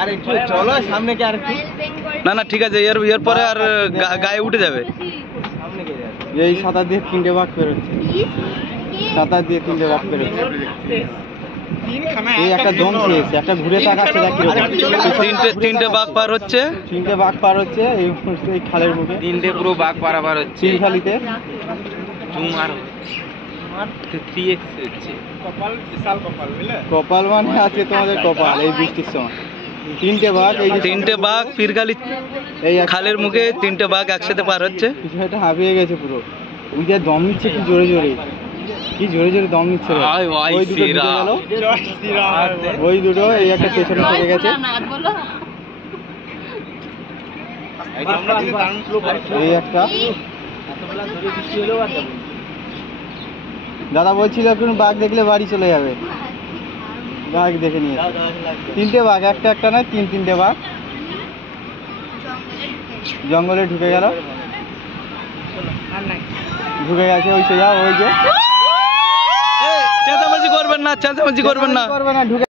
আরে চলো সামনে কি আর না না ঠিক আছে, এর পরে আর গায়ে উঠে যাবে। এই সাঁতার দিয়ে 3টে বাঘ বেরোচ্ছে, সাঁতার দিয়ে 3টে বাঘ বেরোচ্ছে। এই একটা দম শেষ, একটা ঘুরে তাকাচ্ছে, তিনটে বাঘ পার হচ্ছে, 3টে বাঘ পার হচ্ছে এই খালের মুখে। 3টে পুরো বাঘ পারাবার হচ্ছে তিন খালিতে। কপাল মানে আছে তোমাদের কপাল এই বৃষ্টির সময়। 3টে বাঘ, এই 3টে বাঘ পীরখালি এই খালের মুখে 3টে বাঘ একসাথে পার হচ্ছে। বিষয়টা হাঁপিয়ে গেছে পুরো। ওই যে দম নিচ্ছে কি জোরে জোরে, কি জোরে জোরে দম নিচ্ছে। ওই দুটো ঢুকে গেল, ওই দুটো, এই একটা পেছনে ঢুকে গেছে। এই একটা দাদা বলছিল কোন বাঘ দেখলে বাড়ি চলে যাবে, বাঘ দেখে নিয়ে 3টে বাঘ, একটা নয় 3টে বাঘ জঙ্গলে ঢুকে গেল, ঢুকে গেছে। ওই সোজা ওই যে চেঁচামেচি করবেন না, চেঁচামেচি করবেন না, ঢুকে